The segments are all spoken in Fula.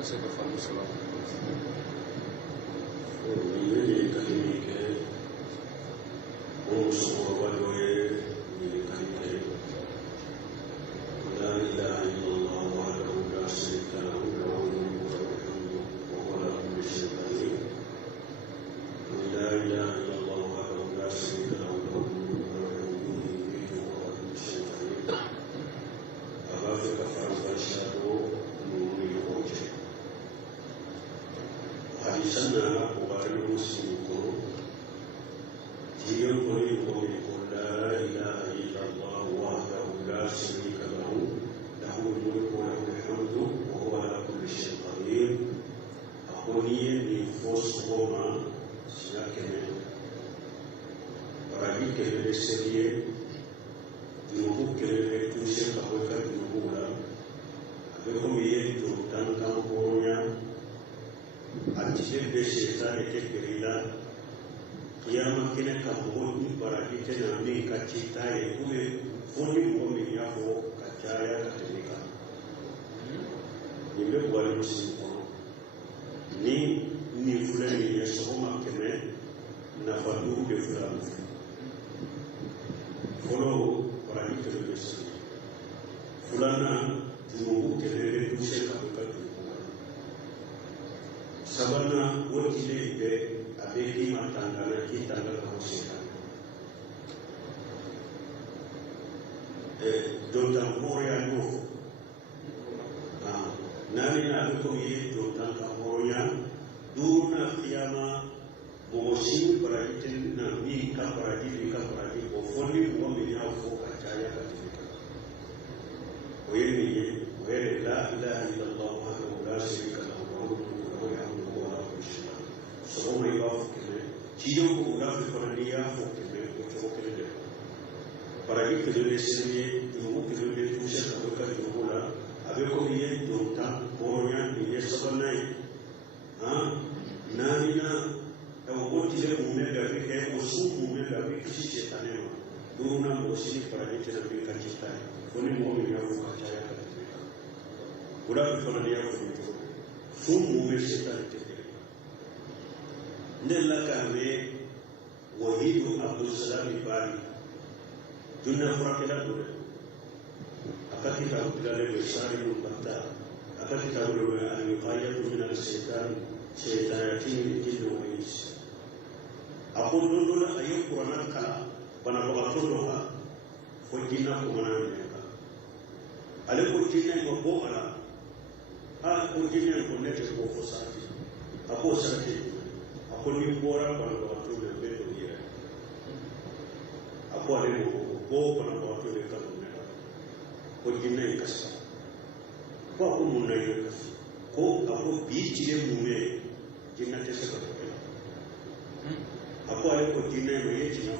Saya berfaham salam. Ini kami ke, semua wadah ini kami ke. La ilaha illallah wahdahu la syarika lahu lahul mulku wa lahul hamdu wa huwa ala kulli syai'in qadir. La ilaha illallah wahdahu la syarika lahu lahul mulku wa lahul hamdu wa huwa ala kulli syai'in qadir. Abafika farashadu nuri wajhi. Hadisana Bukhari Muslim ko jiyo ko la ilaha illallah wahdahu la sharika lahu lahul mulku wa lahul hamdu wa huwa ala kulli shay'in qadir. Akoniye ni force goma sinakene baragi kele serie nubu kele toucher ka hoka nubula avec comme hier tout temps kamponya Artificial Shetani Tekerila Kiyama Kine Kambo Baraki Tena Mi Kachitae Ume Funi Mwomi Yafo Kachaya Katemika Nime Wali Simpo Ni Fulani Yasoma Kene Nafadu de Fulani Follow Baraki Televisi Fulana Timu Kene Dushe Kamika Sabana wotile be abeki matangana kitanga kausika donta moya no nani na ko yi donta ka moya duna kiyama mogoshi paragitin na mi ka paragi ko fonni mo mi ya fo ka chaya ka tika oyeni oyele la ilaha illallah wahdahu la sharika lahu so mai ba fukene ciyo ko ga fukaniya fukene ko fukene para que le serie du que le touche avec le bola avec comme il do ta bonya ni yesabanai nina au otile umega ke osu umega ke kisi tanema duruna mosini para que te nabi ka chitai koni mo mi ya fukachaya ka ura fukaniya fukene sumu meseta nella kame wahidu abdul salam ibari junna furakela dole akati ta udale besari mubata akati ta udale al-wiqayatu min al-shaytan shaytanin jinnu wa ins aqul dole ayu qur'an kala bana ba to ha ko jinna ko mana ne ka ale ko jinna ko bo ala ko jinna ko ne ko fosati ako sarati akoni bora bana watu le beto yera ako ale ko bana watu le kanu ne ko jinna kasa ko mun ne kasa ko ako bichi le mume jinna tese ko ako ale ko jinna me yeti na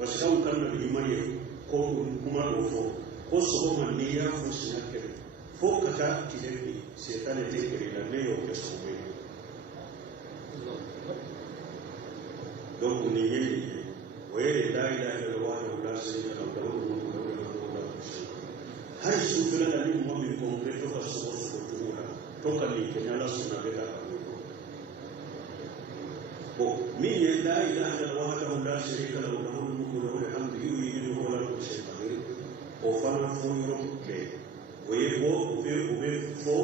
bas kan kan na imani ko kuma do fo ko so man ne ya fu sinakere fo kata tilebi setane tekere la ne yo keso me donc ni yeli wele la ilaha illallah wa la sharika lahu lahul mulku wa lahul hamdu hay sufuna da ni mo mi concreto ka so tura to kan ni kenyala suna beta bo mi la ilaha illallah wa la sharika lahu lahul mulku wa lahul hamdu yuhyi wa la yushrik bihi o fana fo yoro ke webo ube fo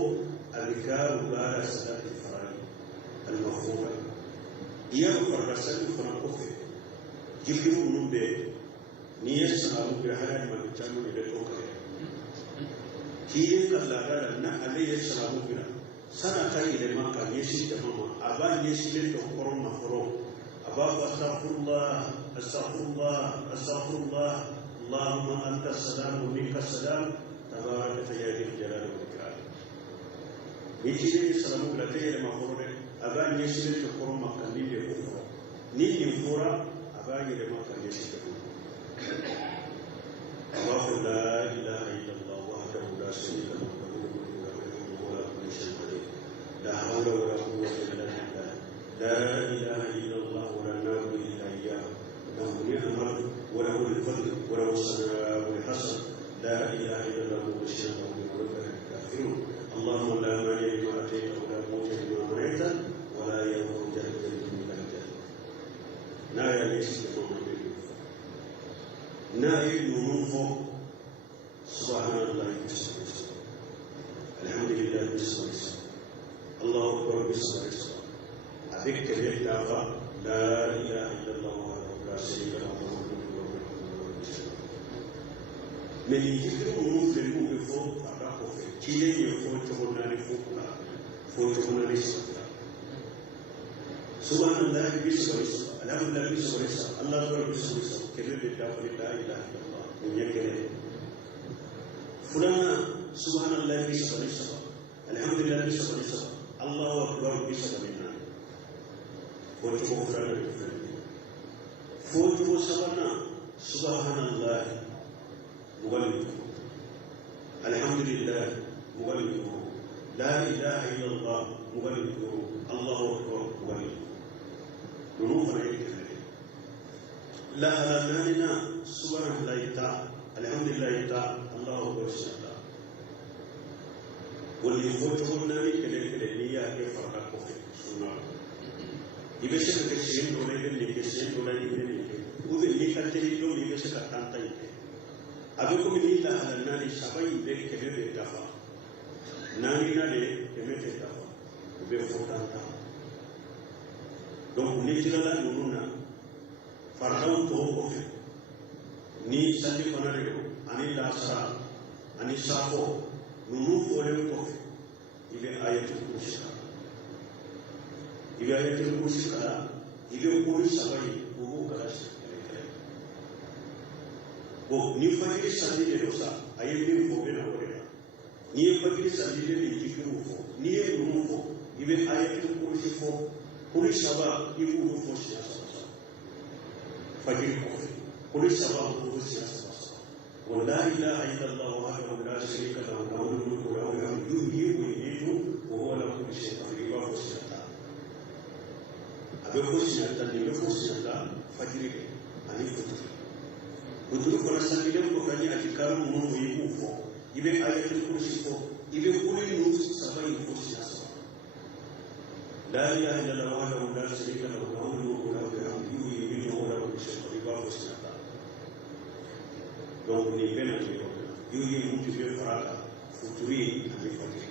adhikar ba'da salati al-fara'id al-mafruḍa iya farasal fana kofe jibiru numbe ni yasamu bi hayat man tamu ile to kare kiye kallara na alayhi salamu bina sana kai ile maka yeshi tamama aban yeshi le to koron na foro aba astaghfirullah allahumma anta salamu minka salam tabarakata ya dil jalali wal ikram yeshi le salamu la kai ile maforo aban yeshi le to koron maka ni le foro ni fora aban ile maka yeshi le الله لا إله إلا الله وحده لا شريك له له الملك وله الحمد وهو على كل شيء قدير لا حول ولا قوة إلا بالله لا إله إلا الله ولا نعبد إلا إياه له النعمة وله الفضل وله الثناء الحسن لا إله إلا الله مبشرا ومنذرا للكافرين اللهم لا مانع لما أتيت ولا نائل نوفو سبحان الله الحمد لله بسم الله أكبر بسم الله أبيك كبير دعوة لا إله إلا الله وحده لا شريك له من يجيب نوف للمو بفوق أراكو في كيلي يفوت تقولنا لفوق فوت تقولنا لسه سبحان الله بسم الله الحمد لله بسم الله الله أكبر بسم الله كبير دعوة لا إله إلا الله من يكره فلان سبحان الله بسم الله الحمد لله بسم الله الله أكبر بسم الله فوتو فلان فوتو سبحان سبحان الله مغلق الحمد لله مغلق لا إله إلا الله مغلق الله أكبر مغلق نوفنا لا لنا سبحان الله تعالى الحمد لله تعالى الله أكبر سبحانه واللي يفوتون نامي كده نية كيف فرق في سنة يبشر كشين ولا يبني كشين ولا يبني وده يكتري يوم يبشر كتانتاي أبيكم نيلا على نادي شبابي بيك كده بيدافع نادي كده بيدافع وبيفوتانتا donc nitilala nununa fardaw to ko fe ni sandi fanare do ani lasara ani safo nunu fole ko fe ibe ayatul kursi kala ibe ko sabai ko kala ko ni fajiri sandi de dosa ayebi ko be na wore ni fajiri sandi de jikiru fo ni nunu fo ibe ayatul kursi fo كل شباب يقولوا فوش يا سباسا فجر كوفي كل شباب يقولوا يا سباسا ولا إله إلا الله وحده لا شريك له له الملك وله الحمد يحيي ويميت وهو على كل شيء قدير وفوش يا أبي فوش يا تاني فوش يا فجر أني فطر فطر فلا سنجد وكاني أذكار من ويقوفو يبي آية الكرسي فو يبي كل نوف سبعين فوش يا سباسا لا إله إلا الله وحده لا شريك له له الملك وله الحمد يحيي ويميت وهو على كل شيء قدير وفوش يا donc ni bena ke yuyi mutu be faraka futuri ami fati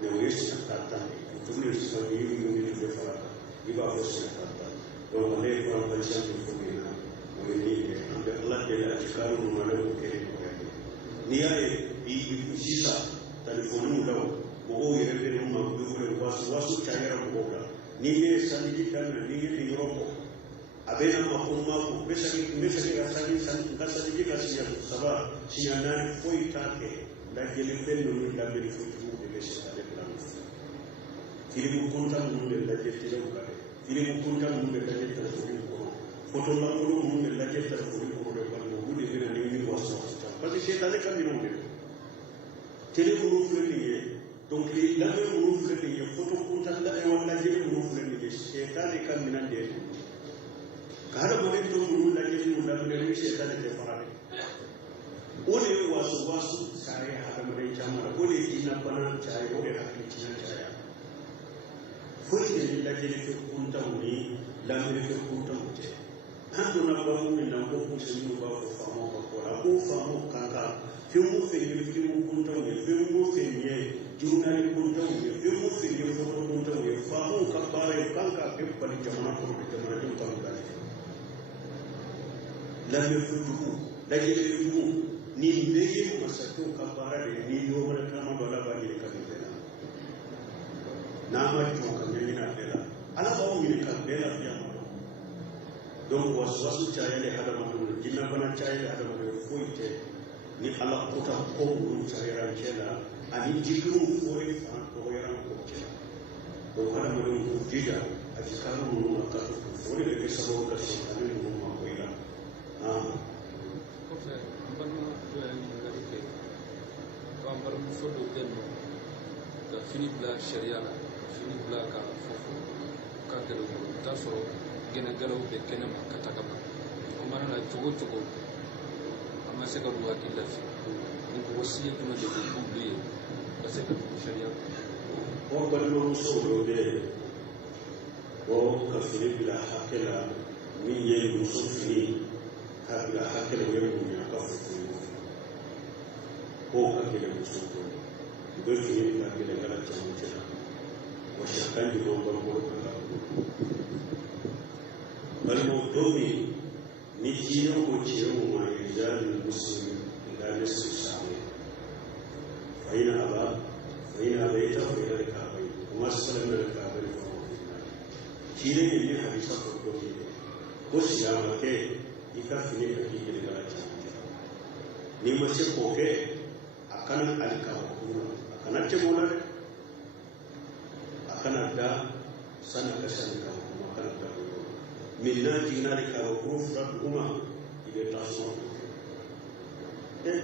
ne wesi tata futuri so yuyi mutu be faraka iba wesi tata donc ne ko an ban shan ko na o ni ande Allah de la tikaru no na ko ke ni yae bi sisa telefonu law o yere be no ma do wasu tayara ko ni ne sanji kan ni ni yoro abena makuma ko mesaki asali kasali kasiya saba sinyana foi take da jeli pendo ni da beli futu de mesha de plan filimu konta mun de da jeli de ko filimu konta mun de da jeli de ko foto la ko mun de da jeli de ko de ban mo de bena ni waso parce que c'est allé quand même télé ko fulani donc li la ko fulani foto konta la e wala jeli ko fulani c'est allé quand même de kada mo to mu la ke mu da me shi ta da farare ole wasu sai hada mo dai jamara ole ina bana chai ole hakki tina chaya foi de la ke ke kunta ni la me ke kunta mute hando na ba mu na ko ku se mu ba ko famo ko la ko famo kaka fi mu fe ni fi mu kunta ni fi mu fe ni juna ni kunta ni fi mu fe ni fo kunta ni famo ka bare kanka ke bali jamana ko de jamana dum ko ba la mefutuku la jelefutuku ni mbeye masatu kabara de ni yobara kama bala bali kabela na ma to kameni na bela ala ba mi ka bela fiya donc waswasu chayale hada ma jinna bana chayale hada ma foite ni ala kota ko mun chayara chela ani jikru foi fan ko yaran ko chela donc hada ma dum jida ajikaru mun ka to foi de sabo ka shi ani mun ma ko ila Forse un po' magari che ambar muso do kenno da fini bla sharia fini bla ka fofu ka de do ta so gena galo be kena makata kama kuma na chogo amma se ka ruwa killa fi ni ko wasiya kuma de bubli ba se ka sharia ko ballo muso do be o ka fini bla hakela min ye muso fini ka bila hakɛlɛ ye mun ye ka furu ko ka kɛlɛ muso to u bɛ fini ka kɛlɛ kala caman cɛ la wa shakan di dɔw ka bolo ka la balimaw dɔw min ni diinɛ ko cɛ mun ma ye jaabi muslimi ila ne sisame fa ina aba ta fa ila ka bai kuma sallallahu alaihi wa sallam diinɛ min ni hadisa ko dɔ ko siyama kɛ i ka fini ka k'i kɛlɛ kala caman cɛ ni ma se k'o kɛ a kana alikabakuru a kana tɛmɛ o la dɛ a kana da sanni a ka se alikabakuru a kana da o yɔrɔ min n'a jiginna alikabakuru fila duguma i bɛ taa sɔrɔ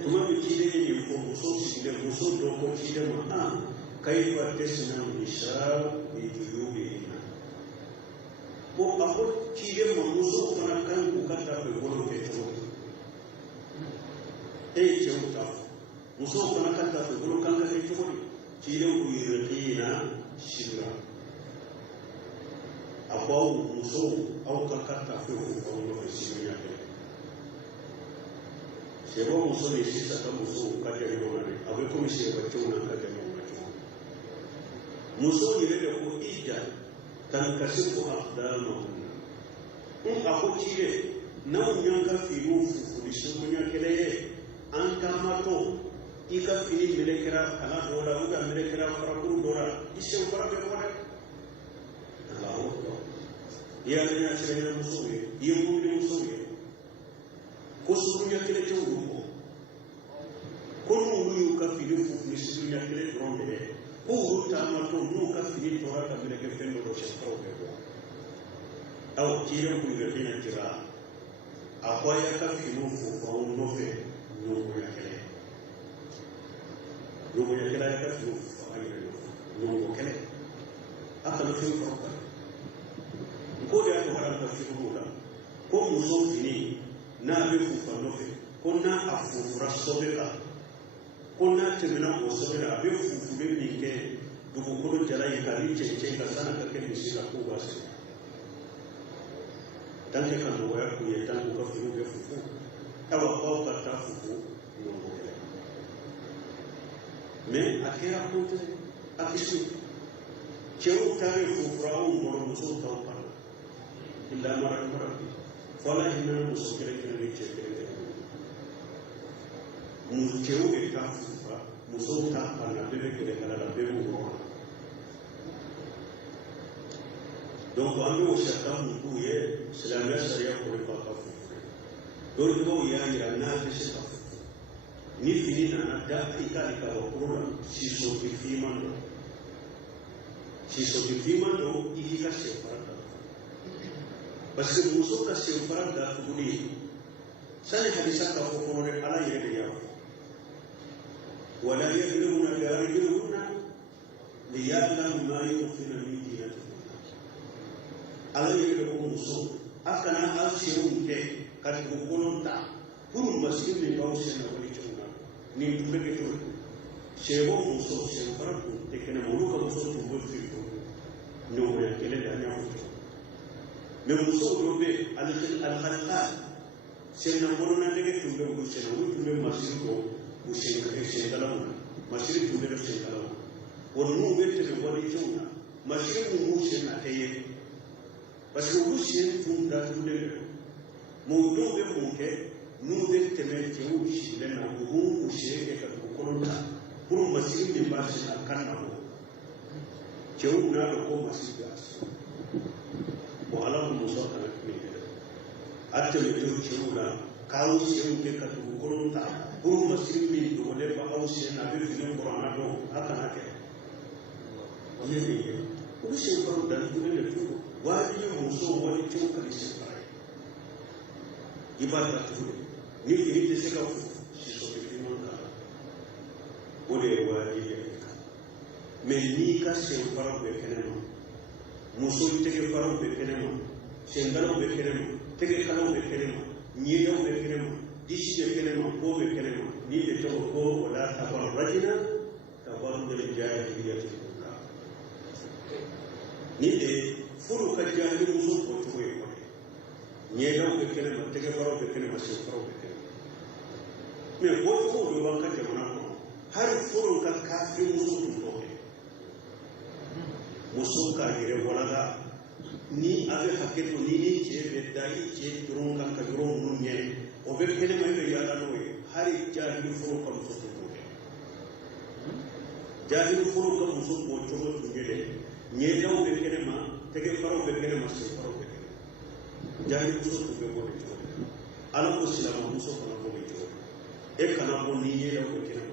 tuma min ciden ye nin fɔ muso sigilen muso dɔ ko ciden ma kayfa tasnamu nishaa bi juyubihinna ko a ko ciden ma muso fana kan k'u ka tafe bolo kɛ cogo di ye cɛw ta fɔ musow fana ka tafe bolo kan ka kɛ cogo di ciden k'u yirqiina sirra a ko aw musow aw ka tafe k'u aw nɔfɛ siranya kɛ sɛbɛ muso ni sisan ka musow ka kɛ ɲɔgɔn na dɛ a bɛ komi sɛbɛ cɛw na ka kɛ ɲɔgɔn na cogo musow yɛrɛ de ko idda tankasifu aqdamahunna a ko ciden n'aw y'an ka finiw fufuli siranya kɛlɛ ye an taamatɔ i ka fini melekera kala dɔ la ou bien melekera farakuru dɔ la i sen fara bɛ bɔ dɛ Allahu akbar i y'a ɲɛ siranya musow ye i ye mobili musow ye ko surunya kelen tɛ olu kɔ ko n'olu y'u ka fini fufuli surunya kelen dɔrɔn de ye ko olu taamatɔ n'u ka fini tora ka meleke fɛn dɔ sen faraw bɛ bɔ aw ciden kun yɛrɛ bɛna jira a ko a y'a ka finiw fufu aw nɔfɛ ɲɔgɔnya kɛlɛ y'a ka finiw fufu aw yɛrɛ nɔfɛ ɲɔgɔn kɛlɛ a kana fɛn faraw kan ko de y'a to hali ka finiw la ko muso fini n'a bɛ fufu a nɔfɛ ko n'a a fufura sɔbɛ kan ko n'a tɛmɛna o sɔbɛ la a bɛ fufulen min kɛ dugukolo jala ye k'a ni cɛncɛn ka sanni ka kɛ misi la k'u b'a sɛgɛn tanke ka nɔgɔya k'u ye tan k'u ka finiw bɛ fufu aw ka taa fufu ɲɔgɔn kɛlɛ mais a kɛra ko tɛ a kisi cɛw taara fufura aw mɔrɔ musow t'aw panna illa mara bi fɔla hinɛ muso kelen kelen ni cɛ kelen kelen cɛw bɛ taa fufura musow t'a panna bɛɛ bɛ kɛlɛ kala la bɛɛ b'u yɔrɔ la donc an bɛ o sarita mun k'u ye silamɛya sariya kɔrɔ k'a ka fufu dɔw y'a yira n'a tɛ se ka fufu ni fini nana da i ka kabakuru la sisoki finman dɔ i k'i ka senfara da parce que muso ka senfara da tuguni sani hadisa ka fɔ fɔlɔ dɛ ala yɛrɛ de y'a fɔ wala yadribuna bi arjulihunna liya'lamu ma yukhfina min zinatihinna ala yɛrɛ de ko muso a kana aw senw kɛ ka dugukolo ta pour masiri min b'aw sen na wali cogo la nin tun bɛ kɛ cogo di sɛbɔ muso senfara tun tɛ kɛnɛma olu ka muso tun bɛ fili ɲɔgɔnya kelen da an y'a fɔ cogo mais musow dɔw bɛ alihalika sennakɔrɔna nɛgɛ tun bɛ olu sen na olu tun bɛ masiri dɔ u senkalaw na masiri tun bɛ dɔ senkalaw na wa ninnu bɛ tɛmɛ wali cogo la masiri min b'u sen na tɛ ye parce que olu sen tun datugulen don mais dɔw bɛ mun kɛ n'u bɛ tɛmɛ cɛw sigilen na u b'u sen kɛ ka dugukolo ta pour masiri min b'a sen na kan na bɔ cɛw n'a dɔn ko masiri b'a sen bon ala ko muso kana tɛmɛ kɛ a tɛmɛtɔ cɛw la k'aw senw kɛ ka dugukolo ta pour masiri min dogolen bɛ aw sen na a bɛ fini kɔrɔ an na dɔn a kana kɛ o ye nin ye olu sen faraw datugulen de tun don wajibi musow wali cɛw ka di sen fara ye i b'a datugu ni fini tɛ se ka sisoki finman k'a la o de ye wajibi ye mais n'i ka sen faraw bɛ kɛnɛma muso tɛgɛ faraw bɛ kɛnɛma senkalaw bɛ kɛnɛma tɛgɛkalaw bɛ kɛnɛma ɲɛdaw bɛ kɛnɛma disi bɛ kɛnɛma bo bɛ kɛnɛma ni bɛ tɔgɔ ko wala tabarrajna tabarrujal jaahiliyyati l-ula ni de furu ka jaahili muso bɔcogo ye kɔni ñeedaw be kene ma tege faraw be kene ma seen faraw be kene mais boo ko do banka jamana ko har foro ka kafir muso ko muso ka yere wala ni abe hakketo ni je be dai je dron kan ka dron mun ñe o be kene ma be yalla no ye hari jahil foro ka muso ko jahil foro ka muso ko to to ngede ñeedaw be kene ma tege faraw be kene ma seen faraw be kene jahil muso ko be ko de ala ko silama muso ko ko be e kana ko ni ye daw be kene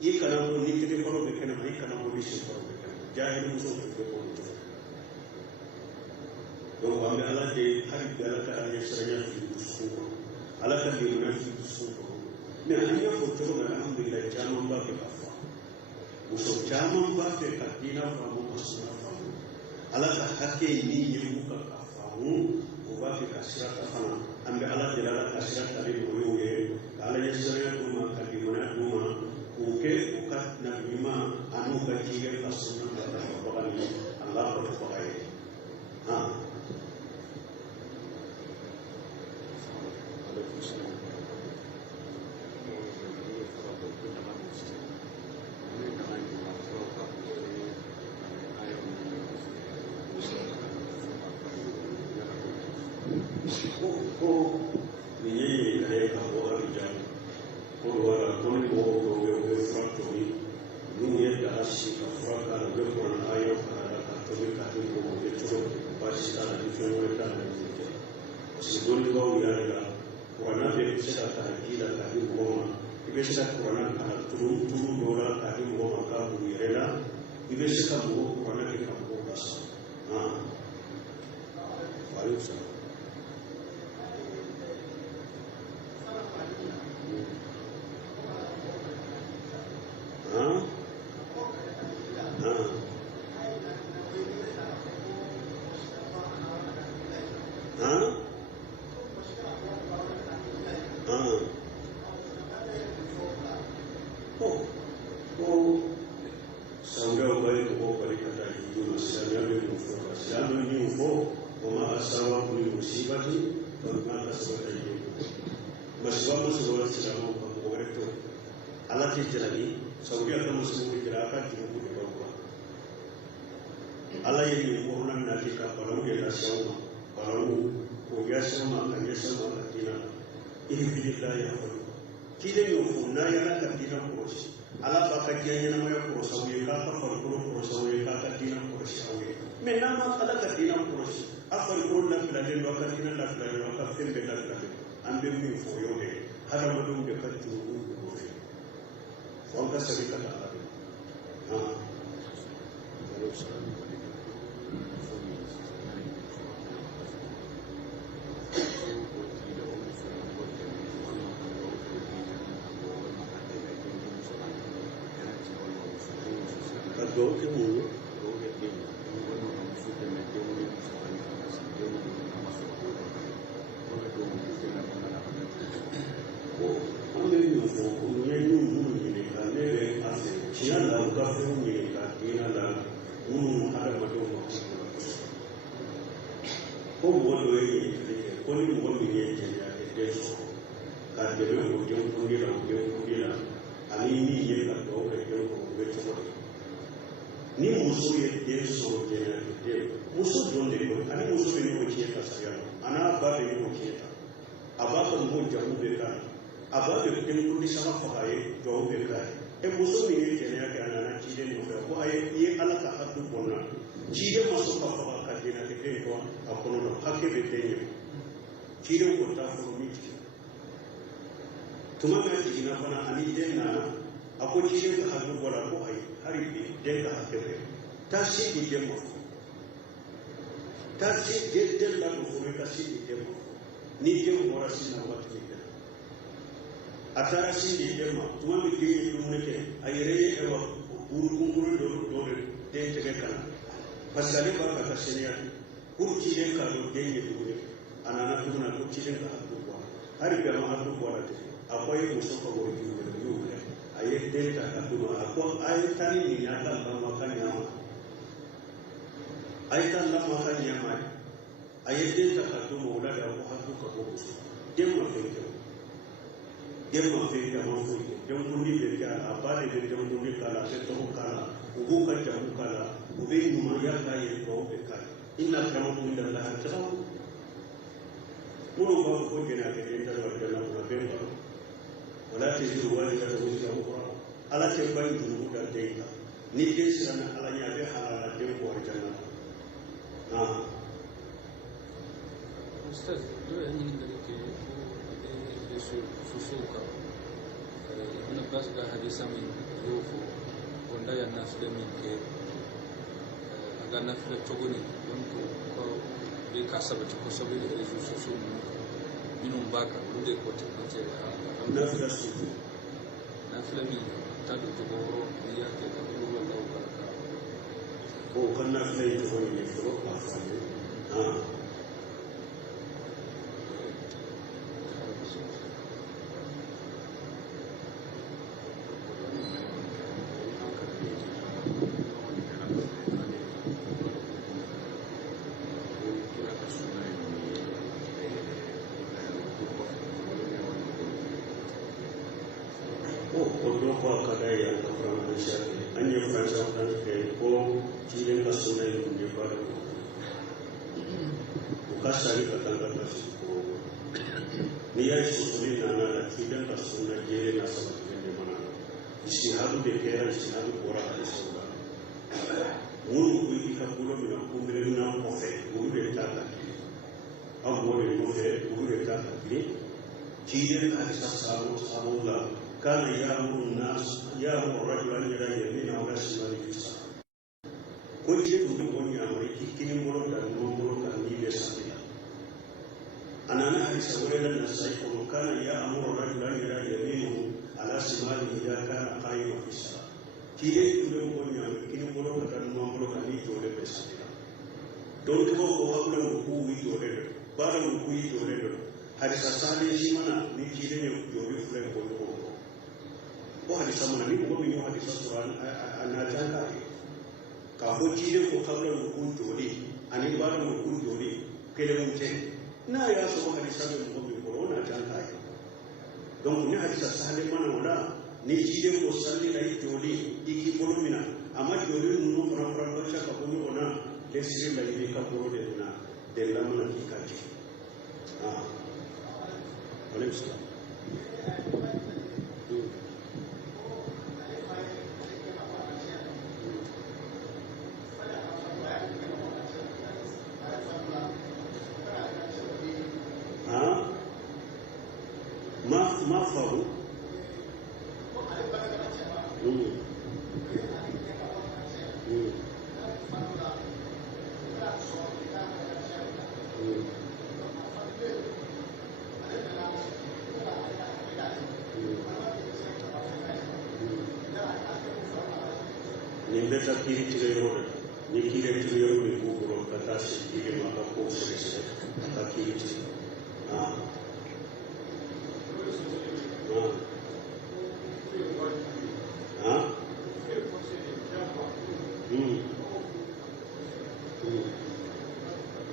e kana ko ni tege faro be kene e kana ko ni shi faro be kene jahil muso ko be ko do ambe ala de hari ala ka ala sharanya fi suko ala ka de na fi suko ne anya ko to na alhamdulillah jaman ba ke kafa muso jaman ba ke kadina fa mo masuna fa ala ka hakke ni ye ko kafa mu ko ba ke kasira ta fa ambe ala de ala kasira ta de mo ye ala ya sharanya ko ma ka di mana duma ko ke ko ka na bima anu ka jige fa sunna ta ba ni Allah ko ko ay ha ayede ta to mo la da ko ha ko ko dem ma fe ma fu dem ko ni be ka abale be dem ko ni kala se to kala ubu ka jamu kala ube ni ma ya ka ye ko be ka inna akramakum indallahi atqakum mulu ba ko gena ke ta wa da na be ba wala tajidu walidatu wizra ukhra ala te ban dunu da dai ni ke sirana ala nya be halala de ko janna Ustaz, dole ne da ke da su suka ibn Abbas da hadisa min yofo wanda ya nasu da min ke aga na fila togoni don ko be ka sabata ko sabai da su minun baka wanda ko ta ce na fila su na fila min ta da togoro ya ke da wallahu baraka ko kan na fila yi togoni ne furo ba fa كان يأمر الرجل أن يدع يمينه ولا شماله في الصلاة. كل شيء يقول يا أمريكي كني مرود كان يبيسنا. أنا أحس أولا النسائي كان يأمر الرجل أن يدع يمينه على شماله إذا كان قائما في الصلاة. كي يقول يا أمريكي كني مرود كان يبيسنا. Don't go over the who we do it, but who we do it. Had a Sunday Shimana, Nichi, your friend for the home. What is someone who will be what is also an Ajanga? Kahochi for Kabla who Jodi, and in Baran who Jodi, Kelemute. Now, I also had a Sunday for Corona Jankai. Don't you have a Sunday Manola, Nichi for Sunday like Jodi, Iki Polomina, Amat Jodi, no from Russia, Kapuna, let's see like the Kapuro de Lamana Kikachi. ما فعلوا Nimbeta kiri tiriore, ni kiri tiriore ni kukuro katasi kiri maka kose kiri tiri.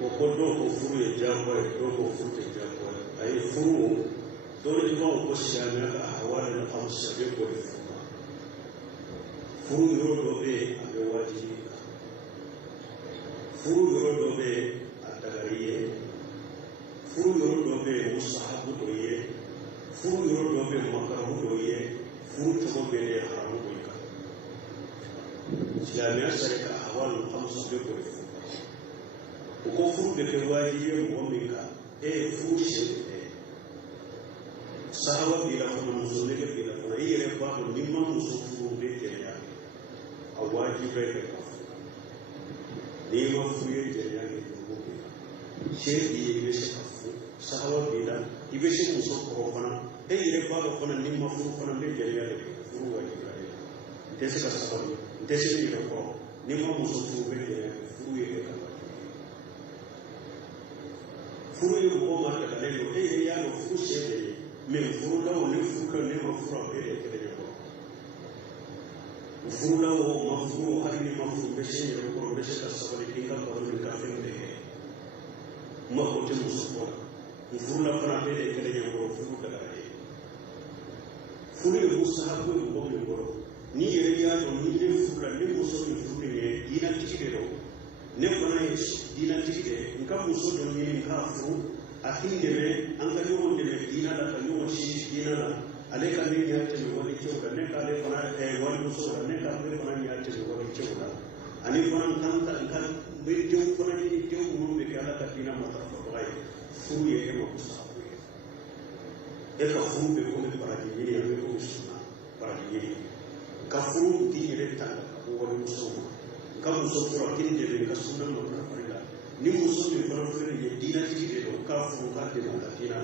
Kokodo kufuru ya jambo ya dogo fute jambo ya ayi furu dole ni wao kushana ahwali na khamsa beko ifuka furu yoro be amewajibika furu yoro be atagariye furu yoro be musahabu doye furu yoro be makruh doye furu to be haramu doyka islamiyya sarika ahwali na khamsa beko ifuka uko furu de ke wajibi mu'minka furu she sahawa bila fana musole ke bila fana yere ba do nimma muso furu de ke ya awajibi ke ni ma furu ye je ya ke ko she di ye she kafu sahawa bila ibe she muso ko fana yere ba do fana nimma furu fana de je ya ke furu wajibi de se ka sahawa de se ni ko nimma muso furu de je ya furu ye ke furu ye ko ma ta le lo ya no furu she me furu la o le furu ka ne ma furu be le ke ko furu la o ma furu hari ne ma furu be she ne ko be she ka sabali ke ka ba do ka fe de ma ko te muso ko furu la fana be de kele nyamo furu daga e furu e musa ha ko ko be ko ni yere ya do ni le furu la le muso ni furu ne dina tiki do ne ko na e dina tiki de nka muso do ni nka furu akin de an ka yo de dina la ka yo shi dina la ale ka ne ya te wali ce da ne ka le fana e wali muso da ne ka le fana ya te wali ce da ani fana kan be de fana ni de mu be kala ka dina ma ta fa furu ye ma musa e ka furu be ko ne para ni ya be ko sunna para ni ka furu di ne ta ko wali muso ka muso furu kin de ka sunna ma ta farila ni muso be fara fere ye dina ti de ka furu ka de ma dina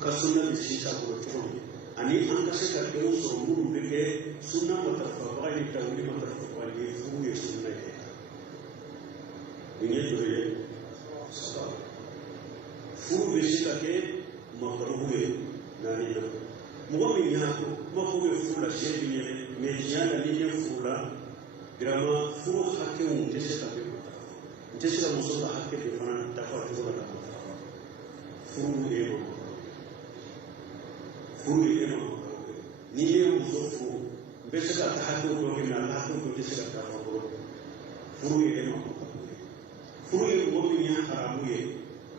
ka sunna bi shi ta ko to ani an ka se ka de so mu be ke sunna ma ta fa ni ta ni ma ta fa ni furu ye sunna ye ni ye to ye furu be shi ka ke makruh ye nani na mo mi ya ko mo ko be furu la she bi ye me ya na ni ye furu la grama furu hakke un te se ka be te se ka muso ka hakke be fana ta fa to la furu ye mo furu ye mo ni ye muso furu be se ka ta hakke ko ke na hakke ko te se ka ta fa ko furu ye mo furu ye mo mi ya haramu ye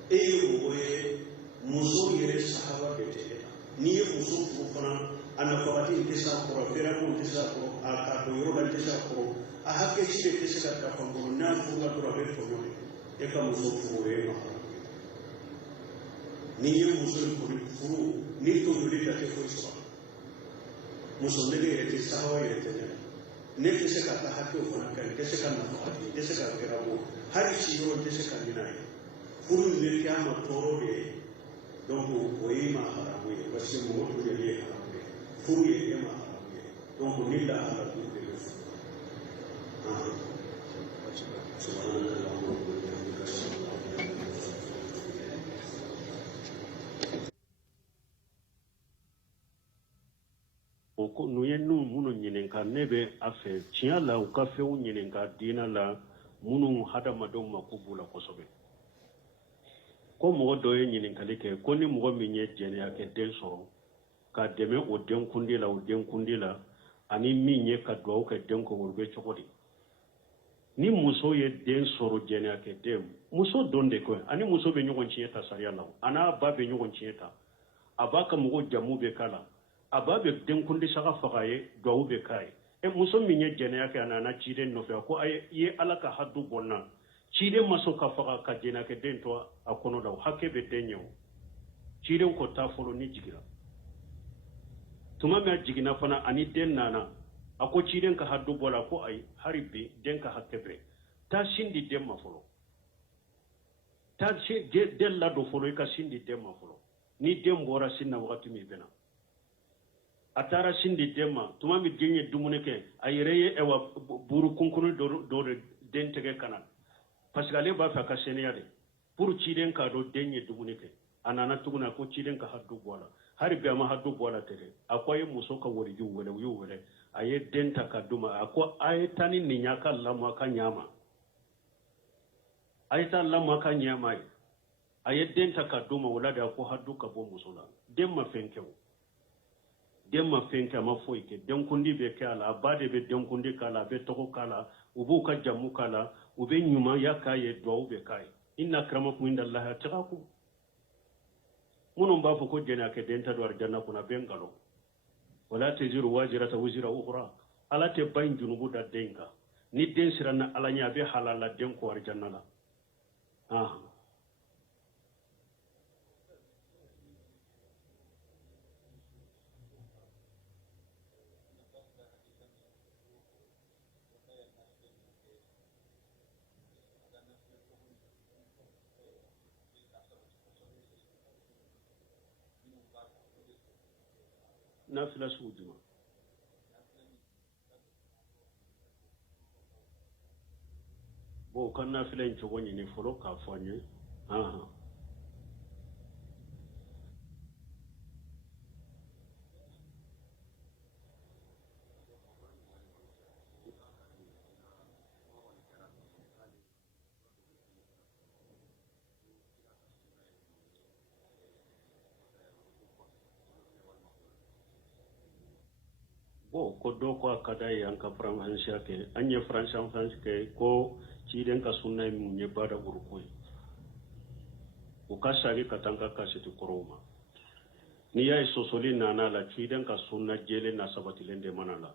e ye mo ye muso yere sahaba be te ni ye muso furu fana ana fawati te sa ko fera ko te sa ko a ka to yoro la te sa ko a hakke shi be te se ka ta fa ko na furu ka to be to no e ka muso furu ye ma ni ye muso furu ni to dole ta te fo so muso ne be te sahaba ye te ne te se ka ta hakke fana kan te se ka na fawati te se ka fera ko har shi yoro te se ka ni na furu ne kama toro de donc o ma haramu ye parce que mo to ye haramu ye furu ye ma haramu ye donc ni la haramu de le furu o ko nu ye nu munu ɲininka ne be a fɛ tiɲɛ la u ka fɛnw ɲininka diina la minnu hadamadenw mako b'u la kosɛbɛ ko mɔgɔ dɔ ye ɲininkali kɛ ko ni mɔgɔ min ye jɛnɛya kɛ den sɔrɔ ka dɛmɛ o den kundi la o den kundi la ani min ye ka duwawu kɛ den kɔ o bɛ cogo di ni muso ye den sɔrɔ jɛnɛya kɛ den muso don de ko ani muso bɛ ɲɔgɔn tiɲɛ ta sariya la a n'a ba bɛ ɲɔgɔn tiɲɛ ta a b'a ka mɔgɔ jamu bɛ k'a la a ba bɛ den kundi saga faga ye duwawu bɛ k'a ye muso min ye jɛnɛya kɛ a nana ciden nɔfɛ ko a ye ala ka hadu bɔ n na ciden ma sɔn ka faga ka jɛnɛya kɛ den to a kɔnɔ la o hakɛ bɛ den ɲɛ o ciden ko taa fɔlɔ ni jigira tuma min a jiginna fana ani den nana a ko ciden ka hadu bɔ la ko ayi hari bi den ka hakɛ bɛ taa sin di den ma fɔlɔ taa den ladon fɔlɔ i ka sin di den ma fɔlɔ ni den bɔra sin na wagati min bɛna a taara sin di den ma tuma min den ye dumuni kɛ a yɛrɛ ye buru kunkuru dɔ de den tɛgɛ kana parce que ale b'a fɛ a ka sɛnɛya de pour ciden k'a dɔn den ye dumuni kɛ a nana tuguni a ko ciden ka hadu bɔ a la hari bi a ma hadu bɔ a la tɛ dɛ a ko a ye muso ka warijiw wele u y'u wele a ye den ta ka d'u ma a ko a ye taa ni nin y'a ka lamɔ a ka ɲɛ ma a ye taa lamɔ a ka ɲɛ ma ye a ye den ta ka d'u ma o la de a ko hadu ka bɔ muso la den ma fɛn kɛ o den ma fɛn kɛ a ma foyi kɛ denkundi bɛ kɛ a la a ba de bɛ denkundi k'a la a bɛ tɔgɔ k'a la u b'u ka jamu k'a la u bɛ ɲumanya k'a ye duwawu bɛ k'a ye inna akramakum indallahi atqakum minnu b'a fɔ ko jɛnɛya kɛ den ta don arijana kunna bɛ nkalon wala taziru wazirata wizra ukhra ala tɛ ba in junubu da den kan ni den siranna ala ɲɛ a bɛ halala den ko arijana la nafila sugu juma bo kan nafila in cogo ɲini fɔlɔ k'a fɔ an ye o ko do ko akada yanka francancia ke anye francancia ke ko ciden ka sunna mu nye bada burukui o kasage katanga kasiti koroma ni ya sosoli nana la ciden ka sunna jele na sabatilende manala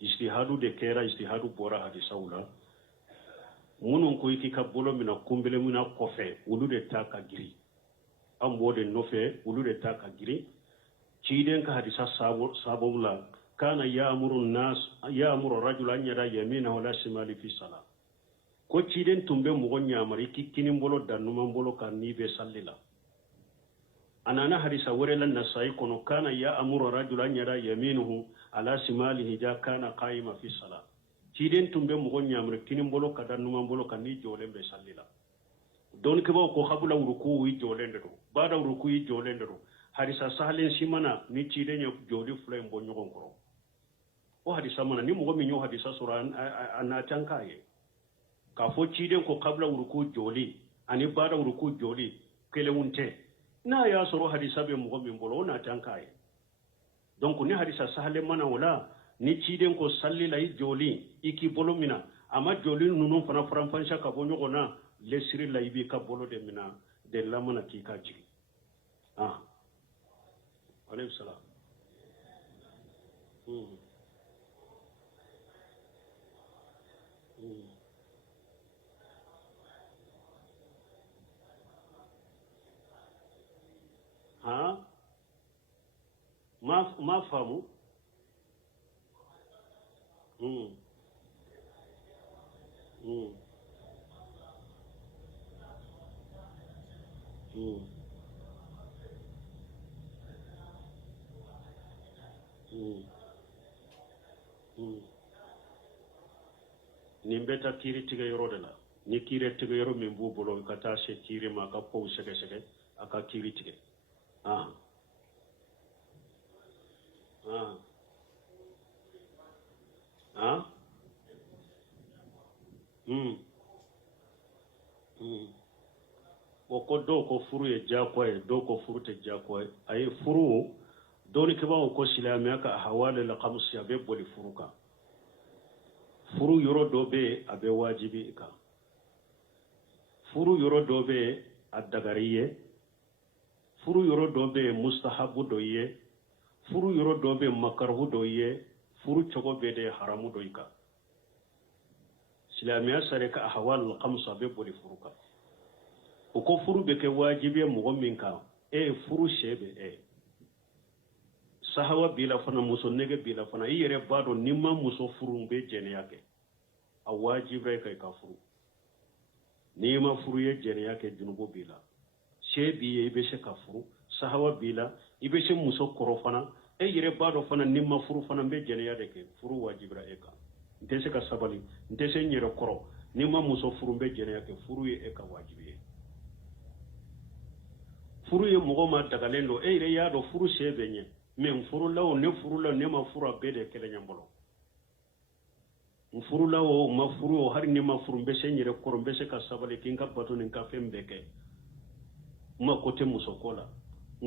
istihadu de kera istihadu bora hadisaula munun ko iki kabolo mina kumbele mina kofe ulu de taka giri ambo de nofe ulu de taka giri ciden ka hadisa sabula kana ya'muru an-nas ya'muru rajulan yada yamina wala shimali fi salat ko ciden tumbe mo nyamari kikkini mbolo danuma mbolo kan ni be sallila anana hadisa warela nasai kono kana ya'muru rajulan yada yaminuhu ala shimalihi ja kana qa'ima fi salat ciden tumbe mo nyamari kini mbolo kadanuma mbolo kan ni jole be sallila don ke ba ko habula ruku wi jolende do bada ruku wi jolende do hadisa sahlen simana ni ciden yo joli fulay mbo nyogon koro o hadisa mana ni mo mi nyo hadisa sura ana tankaye ka fo ciden ko kabla ruku joli ani bada ruku joli kele wunte na ya soro hadisa be mo mi mbolo na tankaye donc ni hadisa sahlen mana wala ni ciden ko salli lay joli iki bolo mina ama joli nunu fana franfansha ka bo nyogo na lesiri laybi ka bolo de mina de lamana ki ka jigi alayhi salam ha ma famu nimbeta kiri tiga yoro de la ni kiri tiga yoro min bu bolo kata se kiri ma ka ko sege sege aka kiri tiga o ko do ko furu ye jakwaye do ko furu te jakwaye ay furu doni ke ba ko silamiya ka hawale la khamsiya be boli furuka furu yoro dobe abe wajibi ka furu yoro dobe adagariye furu yoro dobe mustahabu doye furu yoro dobe makarhu doye furu chogo be de haramu doyka silamiya sare ka hawal khamsa be boli furuka ko furu be ke wajibi mo minka furu shebe sahawa bila fana muso nege bila fana yere bado nimma muso furu be jene yake a wajibe kay ka furu nima furu ye jene yake junubo bila shebi ye be she ka furu sahawa bila ibe she muso koro fana yere bado fana nimma furu fana be jene yake furu wajibra eka ntese ka sabali ntese nyere koro nimma muso furu be jene yake furu ye eka wajibi furu ye mogoma dagalendo yere yado furu shebe nye men furulawo ne furula ne ma fura bede kele nyambolo furulawo ma furu har ne ma furu be senyere koro be se ka sabale kinga bato nin ka fembeke ma kote musokola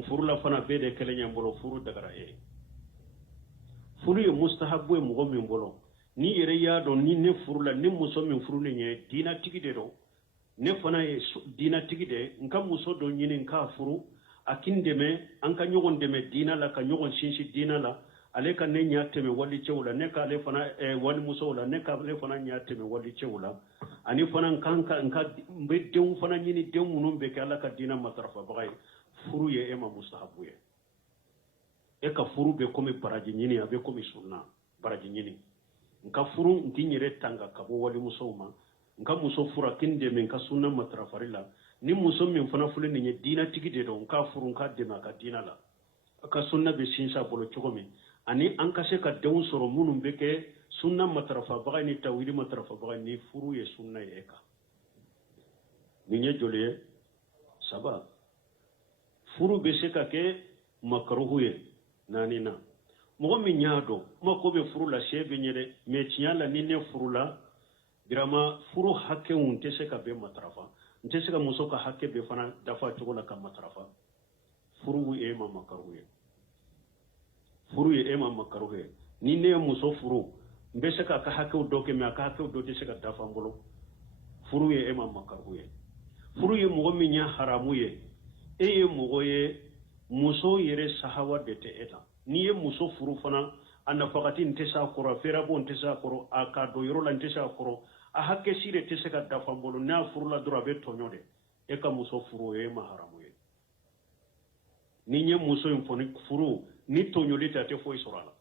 furula fana bede kele nyambolo furu dagara furu ye mustahabu e mo min bolo ni yere yado ni ne furula ne muso min furu ne dina tigide do ne fana e dina tigide nka muso do nyini nka furu akindeme anka nyogon deme dina la ka nyogon shinshi dina la ale ka ne nyateme wali chewla ne ka ale fana wali musola ne ka ale fana nyateme wali chewla ani fana kanka nka be dew fana nyini dew munum be ka ala ka dina matrafa bagay furu ye ema mustahabu ye ka furu be komi baraji nyini abe komi sunna baraji nyini nka furu ntinyere tanga ka bo wali musoma nka muso fura kindeme nka sunna matrafarila ni muso min fana fule ni dina tigide do ka furun ka dema ka dina la ka sunna be sinsa bolo chogomi ani an ka se ka deun soro munum be ke sunna matrafa baga ni tawili matrafa baga ni furu ye sunna ye ka ni nye jole saba furu be se ka ke makruhu ye nani na mo mi nyaado mo ko be furu la shebe nyede me tinyala ni ne furu la grama furu hakke un te se ka be matrafa ntese ka muso ka hakke be fana dafa chogola ka matrafa furu e ma makaruye furu e ma makaruye ni ne muso furu mbe se ka hakew do ke me ka hakew do te se ka dafa mbolo furu ye ema makaru ye furu ye mogo minya haramu ye ye mogo ye muso yere sahawa de te eta ni ye muso furu fana anna fakati ntesa koro fera bo ntesa koro aka do yoro la ntesa koro a hakke sire te se ka dafa mbolo na furu la dura be tonyode e ka muso furu ye ma haramu ye ni nye muso infoni furu ni tonyode te ate fo isorala